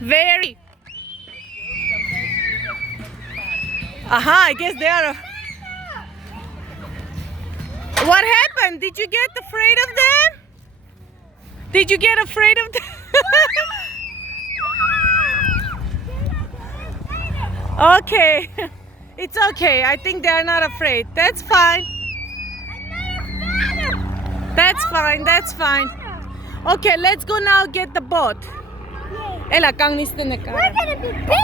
Very. I guess they are. What happened? Did you get afraid of them? Did you get afraid of them? Okay. It's okay. I think they are not afraid. That's fine. That's fine. That's fine. Okay, let's go now get the boat. We're gonna be bigger.